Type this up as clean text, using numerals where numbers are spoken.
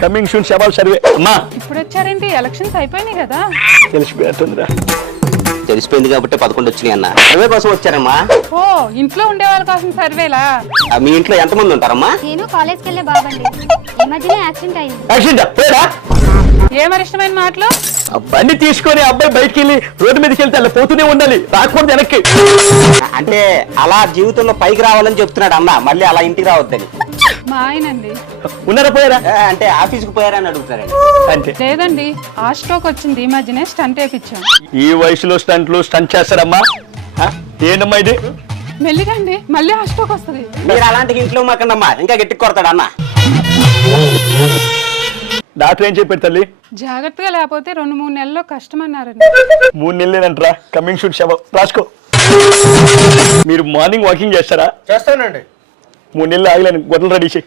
Coming షూన్ శవాల్ survey అమ్మా. ఇప్పుడు వచ్చారేంటి? Elections అయిపోయినాయి కదా. తెలిసిపోతుందిరా. తెలిసిపోయింది కాబట్టి 11 వచ్చినాయి అన్న. సర్వే కోసం వచ్చారమ్మా. ఓ, ఇంట్లో ఉండే వాళ్ళ కోసం సర్వేలా? మీ ఇంట్లో ఎంతమంది ఉంటారమ్మా? నేను కాలేజ్కి వెళ్ళే బాబండి. ఈ మధ్యనే యాక్సిడెంట్ అయింది. యాక్సిడెంట్ పోయారా? ఏమరి ఇష్టమైన మాటలు? బండి తీసుకొని అబ్బాయి బయటికి వెళ్ళి రోడ్డు మీదకి వెళ్తే అలా పోతూనే ఉండాలి, రాకూడదు వెనక్కి. అంటే అలా జీవితంలో పైకి రావాలని చెప్తున్నాడు అన్న, మళ్ళీ అలా ఇంటికి రావద్దని. మా ఆయనండి. ఉన్నారా పోయారా? అంటే ఆఫీస్కి పోయారని అడుగుతారండి. అంతే. లేదండి, ఆ స్ట్రోక్ వచ్చింది. ఈ మధ్యనే స్టంట్ వేయించాం. ఈ వయసులో స్టంట్ చేస్తారమ్మా? ఏంటమ్మా ఇది? మెల్లిగండి, మళ్ళీ ఆ స్ట్రోక్ వస్తుంది. మీరు అలాంటి ఇంట్లో మాకండమ్మా, ఇంకా గట్టి కొడతాడు అన్న. డాక్టర్ ఏం చెప్పారు తల్లి? జాగ్రత్తగా లేకపోతే 2-3 నెలల్లో కష్టం అన్నారండి. 3 నెలలేనంటరా. కమింగ్ షూట్ శవం రాసుకో. మీరు మార్నింగ్ వాకింగ్ చేస్తారా? చేస్తానండి. 3 నెలలు ఆగలేను, గొడవలు రెడీ చేయి.